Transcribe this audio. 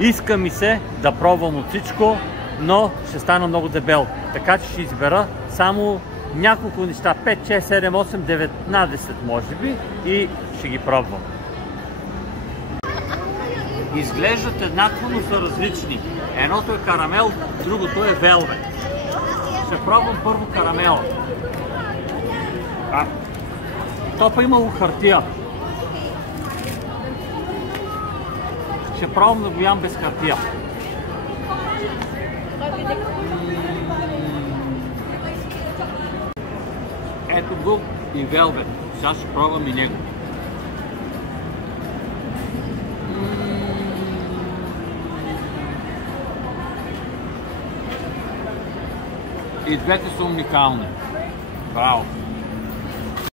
Иска ми се да пробвам от всичко, но ще стана много дебел. Така че ще избера само няколко неща, 5, 6, 7, 8, 19 може би, и ще ги пробвам. Изглеждат еднакво, но са различни. Едното е карамел, другото е велвет. Ще пробвам първо карамела. Топа имало хартия. Ще пробвам да го ям без хартия. Ето го и велвет. Сега ще пробвам и него. И двете са уникални. Браво!